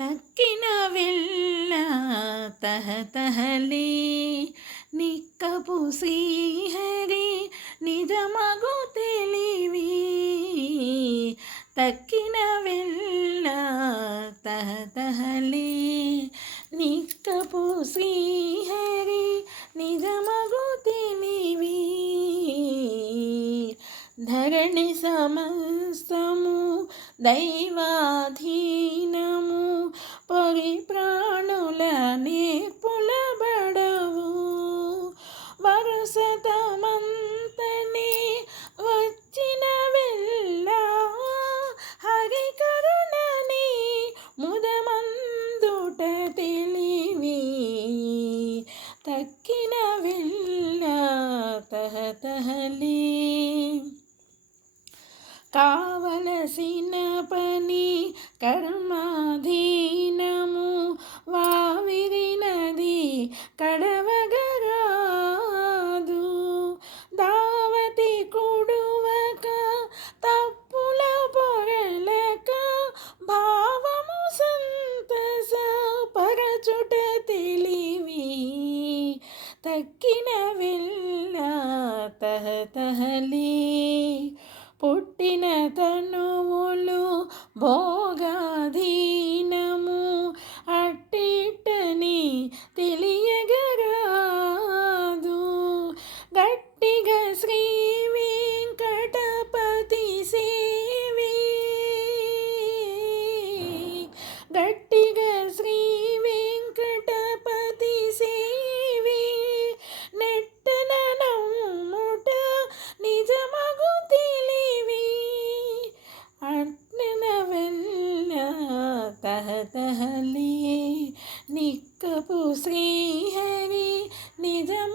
తక్కిన వెళ్ళ తహతహలే నిక్కపు శ్రీహరి నిజమగు తెలివి తక్కిన వెళ్ళ తహతహలే నిక్కపు శ్రీహరి నిజమగు తెలివి ధరణి సమస్తము దైవాధీనము పరిప్రాణుల నేర్పులబడవు వరుసతమంతనే వచ్చిన వెళ్ళ హరికరుణని ముదమందుట తెలివి తక్కిన వెళ్ళ తహతహలే కావలసిన పని కర్మాధీనము వావిరినది కడవగరాదు దావతి కుడువక తప్పుల పొరలక భావము సంతస పరచుట తెలివి తక్కిన వెళ్ళ తహతహలే పుట్టిన తనువులు భోగాధీనము అట్టిట్టని తెలియగరాదు గట్టిగా శ్రీ వెంకటపతి సేవి గట్టిగా శ్రీ వెంకటపతి సేవి నెట్టన నమ్ముట నిజమగు అట్నన వెళ్ళ తహతహలే నిక్కపు శ్రీహరి నిజమ